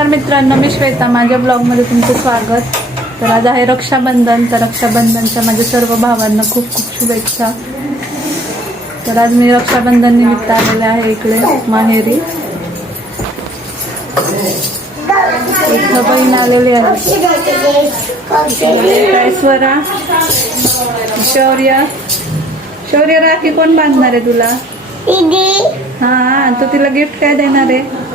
नमस्कार मित्रांनो मी श्वेता. माझ्या ब्लॉगमध्ये तुमचं स्वागत. तर आज आहे रक्षाबंधन. तर रक्षाबंधनच्या माझ्या सर्व भावांना खूप खूप शुभेच्छा. तर आज मी रक्षाबंधन निमित्त आलेले आहे इकडे माहेरी. इथं बहीण आलेली आहे. ऐश्वरा शौर्य. शौर्य राखी कोण बांधणार आहे तुला? हा तू तिला गिफ्ट काय देणार आहे?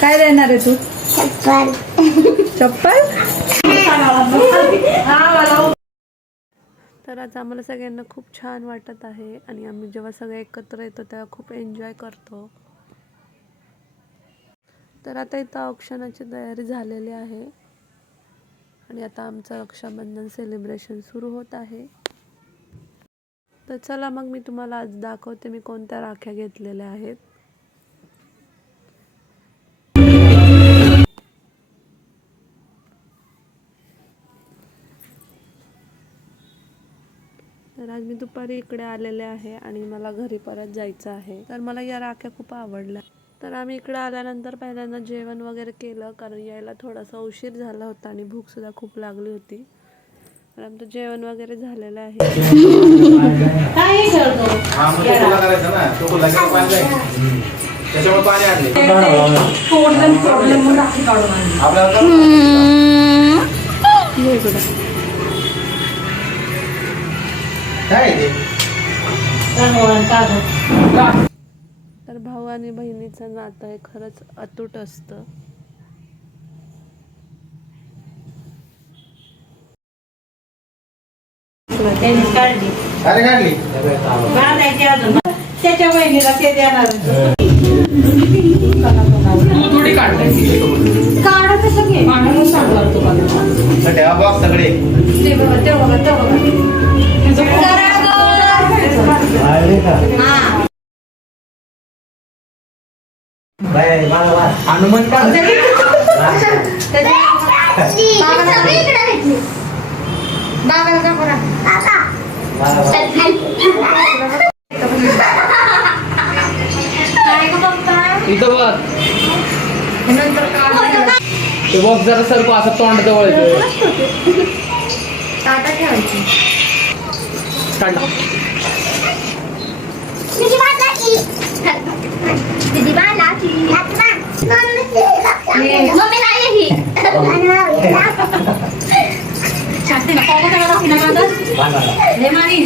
काय देणार आहे तू? चप्पल. तर आज आम्हाला सगळ्यांना खूप छान वाटत आहे आणि आम्ही जेव्हा सगळे एकत्र येतो तेव्हा खूप एन्जॉय करतो. तर आता इथं औक्षणाची तयारी झालेली आहे. आणि आता आमचं रक्षाबंधन सेलिब्रेशन सुरू होत आहे. तर चला मग मी तुम्हाला आज दाखवते मी कोणत्या राख्या घेतलेल्या आहेत. मी दुपारी इकडे आलेले आहे आणि मला घरी परत जायचं आहे. तर मला या राख्या खूप आवडल्या. तर आम्ही इकडे आल्यानंतर पहिल्यांदा जेवण वगैरे केलं कारण यायला थोडासा उशीर झाला होता आणि भूक सुद्धा खूप लागली होती. तर आमचं जेवण वगैरे झालेलं आहे. त्याच्यामुळे पाणी आणले. आपल्याला. काय आहे ते तर भाऊ आणि बहिणीचं नातं हे खरंच अतूट असतं. त्यांनी काढली अरे काढली. बांधायची अजून त्याच्या बहिणीला ते देणार काढ कसं घे. माणूस सांगला तुला ठेवा बॉक्स सगळे. ते बघा ते बघा ते बघा हा हनुमान बाबाला बघता? इथं बघ नंतर? ते जरा सरको असं तोंड जवळ येतं হয়েছে চারটে না কত টাকা রাখি না দাদা রে মানি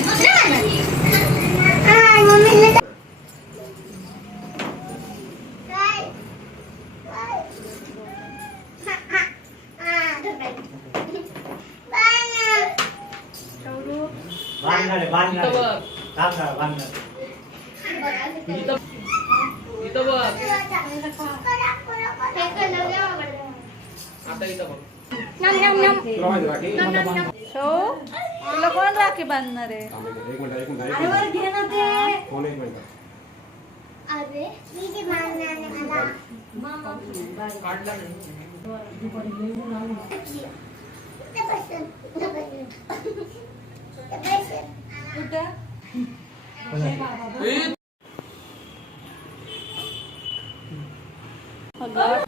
तुला कोण राखी बांधणार आहे? अरे वर घे ना ते. काढला नाही. कुठं?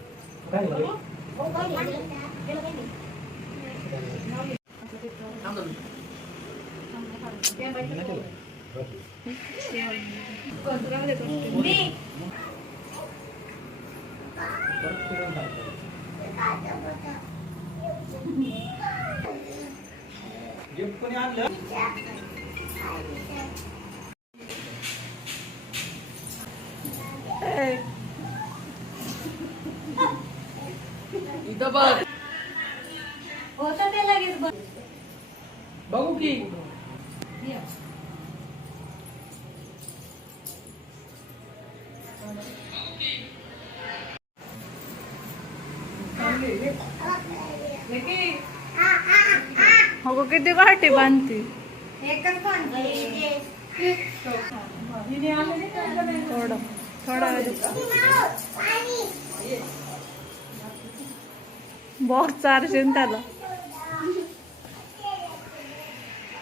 गिफ्ट कोणी आणलं होतं ते लगेच बंद. बघू की। हो किती गाठी बांधती? एकच थोडं थोडा बॉक्स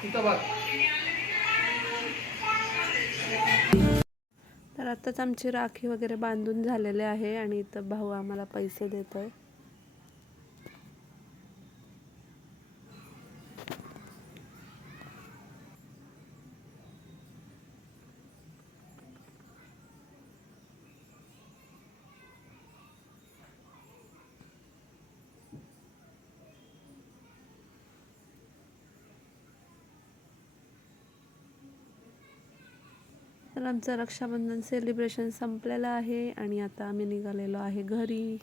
इथं बघ. तर आताच आमची राखी वगैरे बांधून झालेले आहे आणि इथं भाऊ आम्हाला पैसे देतोय. तर आमचं रक्षाबंधन सेलिब्रेशन संपलेलं आहे आणि आता आम्ही निघालेलो आहे घरी.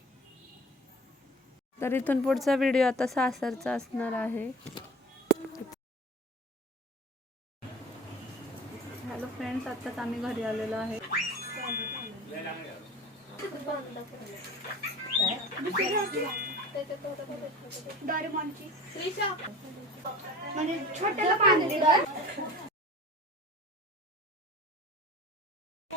तर इथून पुढचा व्हिडिओ आता सासरचा असणार आहे. हॅलो फ्रेंड्स आत्ताच आम्ही घरी आलेलो आहे. म्हणजे छोट्याला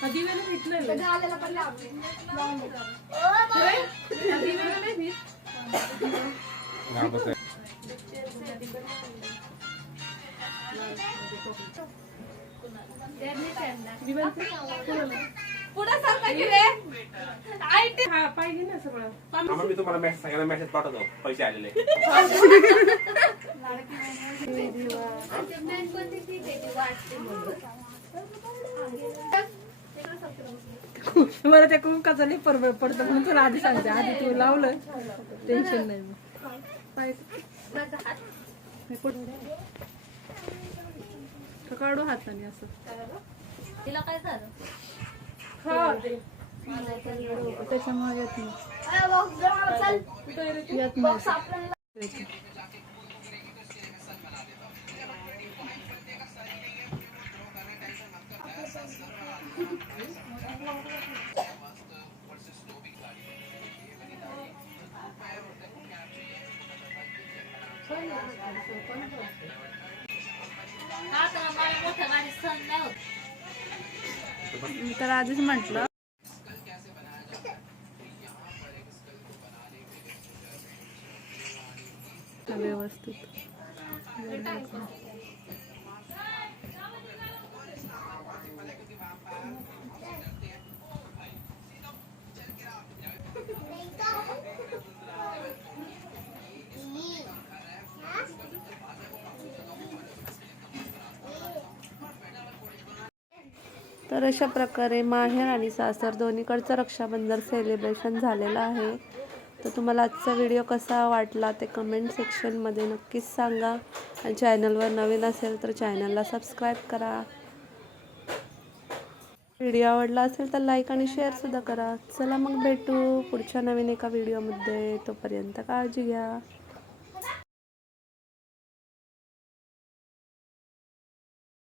कधी आलेला पण लागलंय. लावून दे. हा, बसा. आम्हाला मी तुम्हाला मेसेज सांगायला मेसेज पाठवतो पैसे आलेले मला त्या कुंकाचा लई परबळ पडतं म्हणून तुला आधी सांगते. आधी तू लावलं टेन्शन नाही. मग काढू हाताने असं. हा. त्याच्यामुळे येत नाही. येत बॉक्स नाही मी तर आधीच म्हटलं. व्यवस्थित. तर अशा प्रकारे माहेर आणि सासर दोन्हीकडचं रक्षाबंधन सेलिब्रेशन झालेलं आहे. तर तुम्हाला आजचा व्हिडिओ कसा वाटला ते कमेंट सेक्शनमध्ये नक्कीच सांगा. आणि चॅनलवर नवीन असेल तर चॅनलला सबस्क्राईब करा. व्हिडिओ आवडला असेल तर लाईक आणि शेअरसुद्धा करा. चला मग भेटू पुढच्या नवीन एका व्हिडिओमध्ये तोपर्यंत काळजी घ्या.